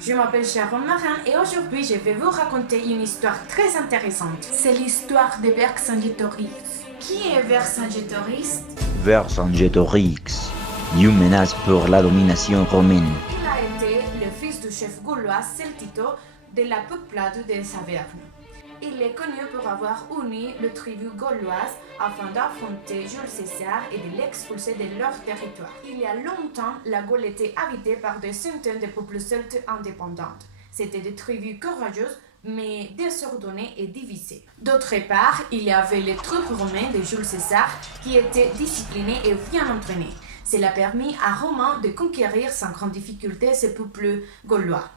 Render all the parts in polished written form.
Je m'appelle Sharon Marin et aujourd'hui je vais vous raconter une histoire très intéressante. C'est l'histoire de Vercingetorix. Qui est Vercingétorix? Vercingétorix, une menace pour la domination romaine. Il a été le fils du chef gaulois Celtito de la peuplade de Saverne. Il est connu pour avoir uni le tribu gauloise afin d'affronter Jules César et de l'expulser de leur territoire. Il y a longtemps, la Gaule était habitée par des centaines de peuples celtes indépendants. C'étaient des tribus courageuses, mais désordonnées et divisées. D'autre part, il y avait les troupes romaines de Jules César qui étaient disciplinées et bien entraînées. Cela a permis à Romain de conquérir sans grande difficulté ces peuples gaulois,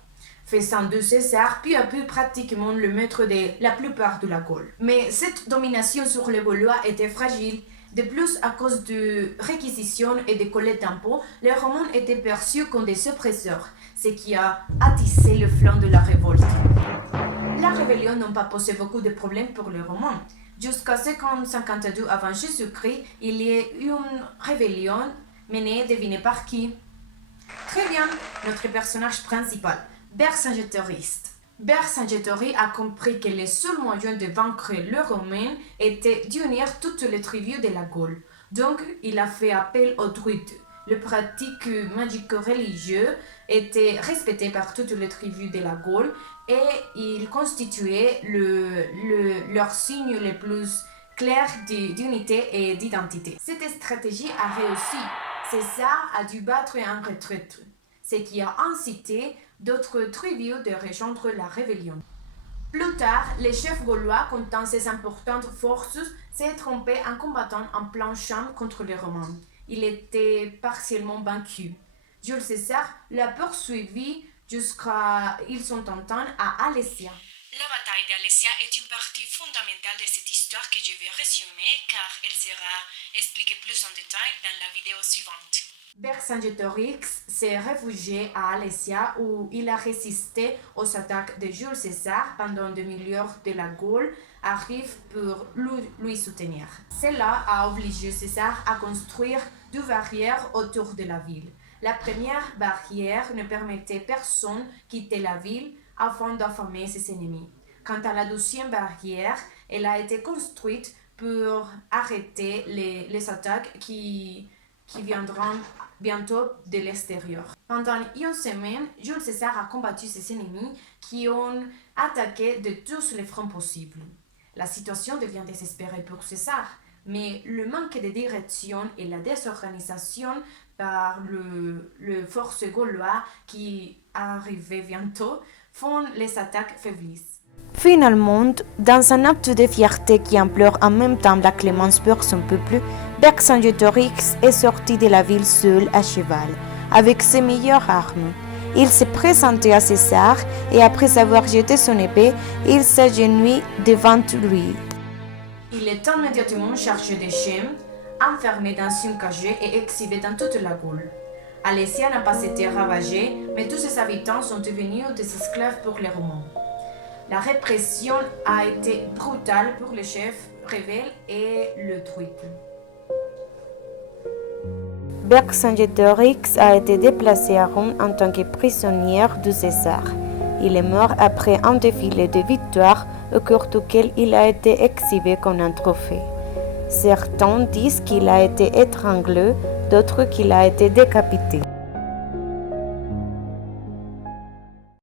faisant de César peu à peu pratiquement le maître de la plupart de la Gaule. Mais cette domination sur les Gaulois était fragile. De plus, à cause de réquisitions et de collectes d'impôts, les Romains étaient perçus comme des oppresseurs, ce qui a attisé le flanc de la révolte. La rébellion n'a pas posé beaucoup de problèmes pour les Romains. Jusqu'à 52 avant Jésus-Christ, il y a eu une rébellion menée, devinez par qui? Très bien, notre personnage principal, Vercingétorix. Vercingétorix a compris que le seul moyen de vaincre les Romains était d'unir toutes les tribus de la Gaule. Donc, il a fait appel aux druides. Les pratiques magico-religieuses étaient respectées par toutes les tribus de la Gaule et ils constituaient leur signe le plus clair d'unité et d'identité. Cette stratégie a réussi. César a dû battre en retraite, ce qui a incité d'autres tribus de rejoindre la rébellion. Plus tard, les chefs gaulois, comptant ces importantes forces, s'est trompé en combattant en plein champ contre les Romains. Il était partiellement vaincu. Jules César l'a poursuivi jusqu'à ils sont entendus à Alessia. La bataille d'Alessia est une partie fondamentale de cette histoire que je vais résumer car elle sera expliquée plus en détail dans la vidéo suivante. Vercingétorix s'est réfugié à Alessia où il a résisté aux attaques de Jules César pendant que milliers de la Gaule arrivent pour lui soutenir. Cela a obligé César à construire deux barrières autour de la ville. La première barrière ne permettait personne quitter la ville afin d'affamer ses ennemis. Quant à la deuxième barrière, elle a été construite pour arrêter les attaques qui viendront bientôt de l'extérieur. Pendant une semaine, Jules César a combattu ses ennemis qui ont attaqué de tous les fronts possibles. La situation devient désespérée pour César, mais le manque de direction et la désorganisation par le force gaulois qui arrivait bientôt font les attaques faiblissent. Finalement, dans un acte de fierté qui implore en même temps la clémence pour son peuple, Vercingétorix est sorti de la ville seul à cheval, avec ses meilleures armes. Il s'est présenté à César et après avoir jeté son épée, il s'agenouille devant lui. Il est immédiatement chargé de chiens, enfermé dans une cage et exhibé dans toute la Gaule. Alessia n'a pas été ravagée, mais tous ses habitants sont devenus des esclaves pour les Romains. La répression a été brutale pour les chefs rebelles et le druide. Vercingétorix a été déplacé à Rome en tant que prisonnier de César. Il est mort après un défilé de victoires au cours duquel il a été exhibé comme un trophée. Certains disent qu'il a été étranglé, d'autres qu'il a été décapité.